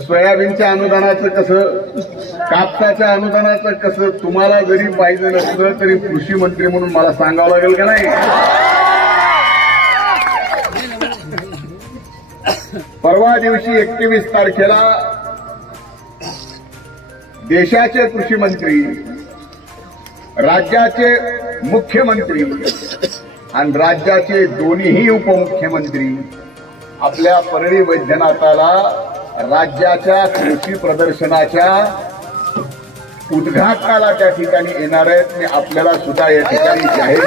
सोयाबीनच्या अनुदानाचं कसं कापसाच्या अनुदानाचं कसं तुम्हाला जरी पाहिजे नसलं तरी कृषी मंत्री म्हणून मला सांगावं लागेल का नाही? परवा दिवशी एकवीस तारखेला देशाचे कृषी मंत्री राज्याचे मुख्यमंत्री आणि राज्याचे दोन्हीही उपमुख्यमंत्री आपल्या परळी वैद्यनाथाला राज्याच्या कृषी प्रदर्शनाच्या उद्घाटनाला त्या ठिकाणी येणार आहेत. मी आपल्याला सुद्धा या ठिकाणी जाहीर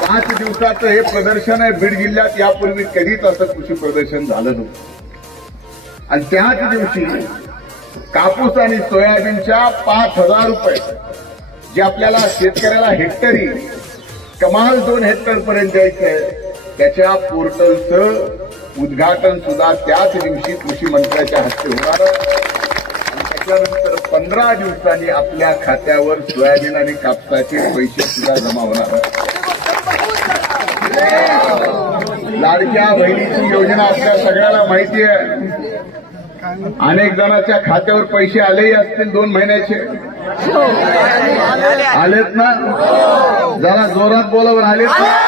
पाच दिवसाचं हे प्रदर्शन आहे. बीड जिल्ह्यात यापूर्वी कधीच असं कृषी प्रदर्शन झालं नव्हतं. आणि त्याच दिवशी कापूस आणि सोयाबीनच्या पाच हजार रुपये जे आपल्याला शेतकऱ्याला हेक्टरी कमाल दोन हेक्टर पर्यंत आहे त्याच्या पोर्टलचं उद्घाटन सुद्धा त्याच दिवशी कृषी मंत्र्याच्या हस्ते होणार. त्याच्यानंतर पंधरा दिवसांनी आपल्या खात्यावर सोयाबीन आणि कापसाचे पैसे सुद्धा जमा होणार. लाडक्या बहिणीची योजना आपल्या सगळ्याला माहिती आहे. अनेक जणांच्या खात्यावर पैसे आलेही असतील दोन महिन्याचे. आलेत ना? जरा जोरात बोलावर आलेत ना?